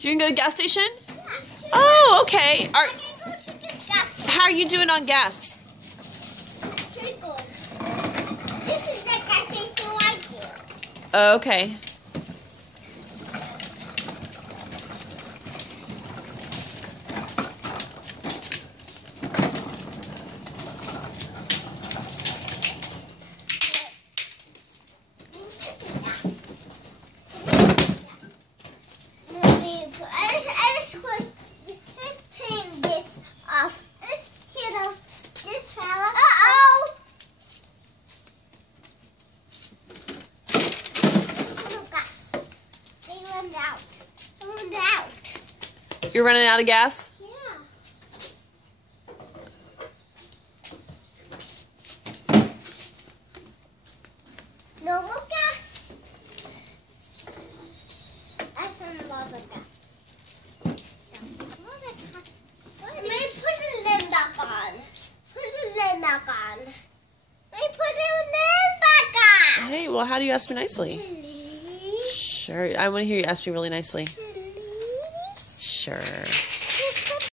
You can go to the gas station? Yeah. Oh, okay. I can go to the gas station. How are you doing on gas? Pretty good. This is the gas station right here. Okay. You're running out of gas? Yeah. No more gas. I found a lot of gas. Let me put the lid back on. Put the lid back on. Let me put the lid back on. Hey, well, how do you ask me nicely? Sure. I want to hear you ask me really nicely. Sure.